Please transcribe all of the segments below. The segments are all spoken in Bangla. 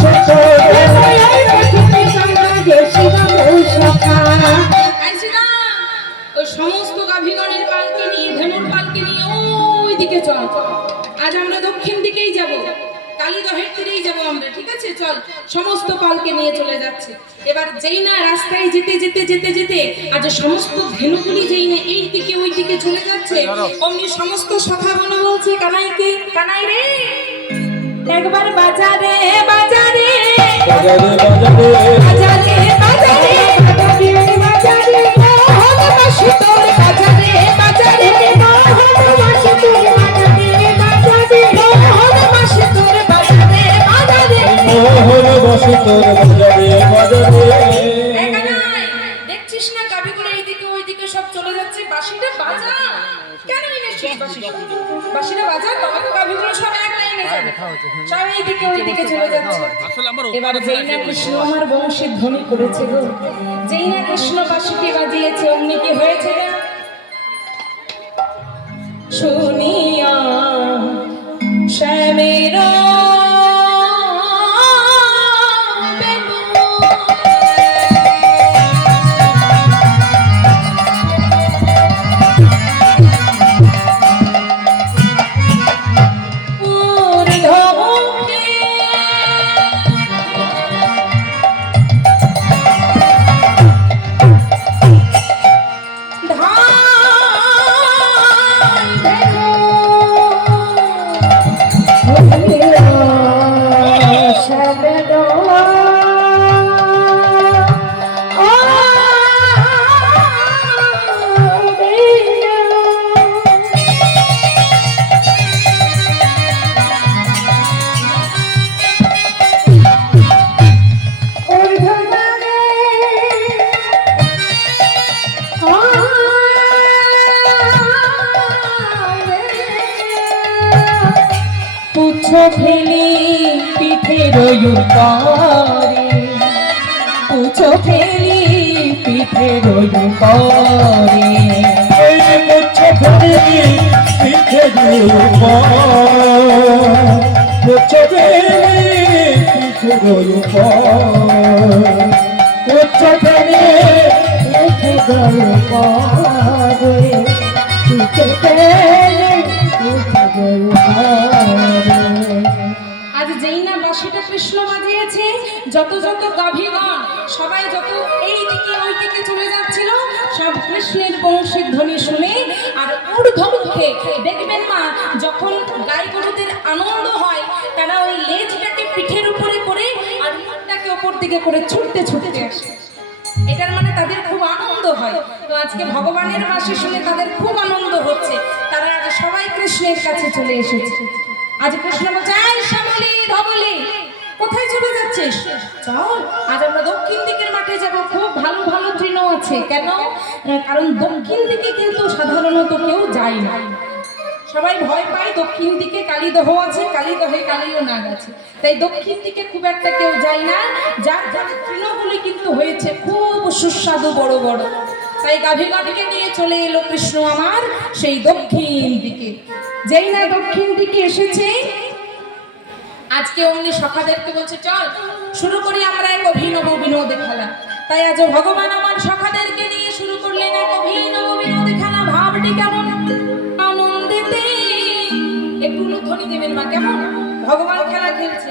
সত্য সমস্ত কলকে নিয়ে চলে যাচ্ছে। এবার যেই না রাস্তায় যেতে যেতে যেতে যেতে আজ সমস্ত ধেনুগুলি যেই না এই দিকে ওই দিকে চলে যাচ্ছে অমনি সমস্ত সখা মনে বলছে কানাইকে কানাই রে! একবার বাজারে বাজারে! বাজারে বাজারে বাজারে। বাজারে যেই বাজিয়েছে অমনি কি হয়েছে না শুনিয়া মুছো ফেলি পিঠে রয়ুর করে। মুছো ফেলি পিঠে রয়ুর করে। মুছো ফেলি পিঠে রয়ুর মুছো ফেলি পিঠে রয়ুর মুছো ফেলি পিঠে রয়ুর পিঠে ফেলি পিঠে রয়ুর যেই না কৃষ্ণ বাজিয়েছে, যত যত গাভীগণ, সবাই যত এই দিকে ওই দিকে চলে যাচ্ছিল, সব কৃষ্ণের বংশের ধ্বনি শুনে আর ঊর্ধ্বমুখে দেখবেন মা, যখন গাই গরুদের আনন্দ হয়, তারা ওই লেজটাকে পিঠের উপরে করে আর মুখটাকে ওপর দিকে করে ছুটতে ছুটতে আসে। এটার মানে তাদের খুব আনন্দ হয়। তো আজকে ভগবানের মাসে শুনে তাদের খুব আনন্দ হচ্ছে। তারা সবাই কৃষ্ণের কাছে চলে এসেছে। আজ কৃষ্ণ "এই শ্যামলী ধবলি। কোথায় চলে যাচ্ছিস? চল, আজ আমরা দক্ষিণ দিকের মাঠে যাব। খুব ভালো ভালো তৃণ আছে। কেন? কারণ দক্ষিণ দিকে কিন্তু সাধারণত কেউ যায় না। সবাই ভয় পায় দক্ষিণ দিকে কালীদহ আছে, কালীদহে কালীও নাগ আছে। তাই দক্ষিণ দিকে খুব একটা কেউ যায় না। যার যার তৃণগুলি কিন্তু হয়েছে খুব সুস্বাদু বড় বড়। তাই গাভীগণকে নিয়ে চলে এলো কৃষ্ণ আমার সেই দক্ষিণ দিকে। যেই না দক্ষিণ দিকে এসেছে, আজকে অমনি সখাদেরকে বলছে, চল, শুরু করি আমরা এক অভিনব বিনোদ খেলা। তাই আজ ভগবান আমার সখাদেরকে নিয়ে শুরু করলেন এক অভিনব বিনোদ খেলা। ভাবটি কেমন? আনন্দিতে। একটু ধ্বনি দেবেন মা, কেমন? ভগবান খেলা খেলছে।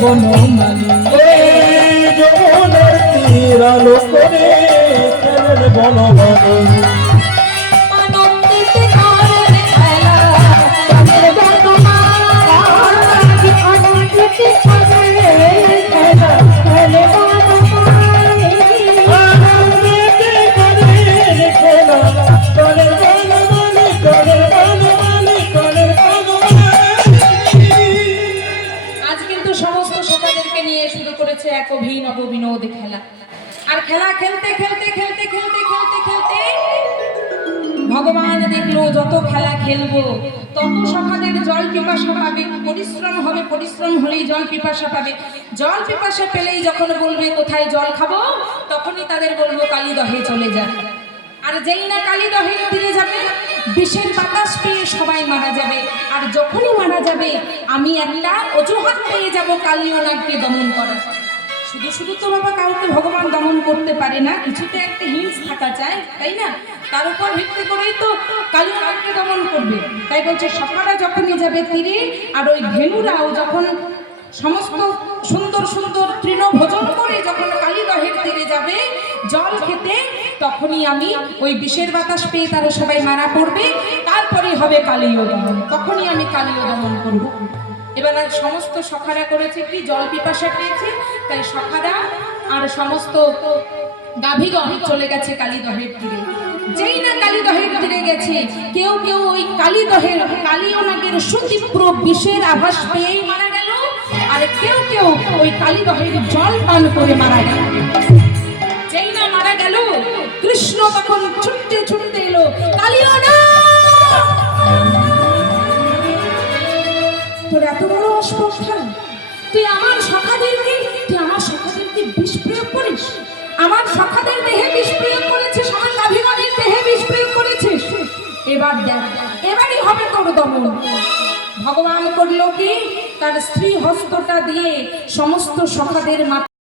বনমালী যমুনার তীর আলো করে খেলেন বনমালী সমস্ত সকাদেরকে নিয়ে শুরু করেছে এক অভিন বিনোদ খেলা। আর খেলা খেলতে খেলতে খেলতে খেলতে খেলতে খেলতে ভগবান দেখল, যত খেলা খেলব, তত সমাজের জল পিপাসা পাবে। পরিশ্রম হবে, পরিশ্রম হলেই জল পিপাসা পাবে। জল পিপাসা পেলেই যখন বলবে কোথায় জল খাব, তখনই তাদের বলব কালীদহে চলে যাবে আর যেই না কালীদহে ফিরে যাবে বিষের বাতাস পেয়ে সবাই মারা যাবে। আর যখনই মারা যাবে, আমি একটা অজুহাত পেয়ে যাব কালীয়নাগকে দমন করার। শুধু শুধু তো বাবা কাউকে ভগবান দমন করতে পারে না, কিছুতে একটা হিংস থাকা চায় তাই না? তার উপর ভিত্তি করেই তো কালীয়নাগকে দমন করবে। তাই বলছে, সকালে যখনই যাবে তীরে, আর ওই ধেনুরাও যখন সমস্ত সুন্দর সুন্দর তৃণ ভোজন করে যখন কালীদহের তীরে যাবে, জল খেতে তখনই আমি ওই বিষের বাতাস পেয়ে তারা সবাই মারা পড়বে। তারপরে হবে কালীয় দমন। তখনই আমি কালীয় দমন করব। এবার আর সমস্ত সখারা করেছে কি? জল পিপাসা পেয়েছে, তাই সখারা আর সমস্ত গাভীগণ চলে গেছে কালীদহের তীরে। যেই না কালীদহের তীরে গেছে, কেউ কেউ ওই কালীদহের কালীয়নাগের সুতীব্র বিষের আভাস পেয়েই মারা গেল, আর কেউ কেউ ওই কালীদহের জল পান করে মারা গেল। গেল কৃষ্ণ তখন ছুটতে ছুটতে এলো। কালিয়ানা তোর এত বড় তুই আমার সখাদেরকে, তুই আমার সখাদেরকে বিষ প্রয়োগ করিস? আমার সখাদের দেহে বিষ প্রয়োগ করেছিস, আমার দেহে বিষ প্রয়োগ করেছিস? এবার দেখ, এবারই হবে তোর দমন। ভগবান করল কি? তার স্ত্রী হস্তটা দিয়ে সমস্ত সখাদের মাথা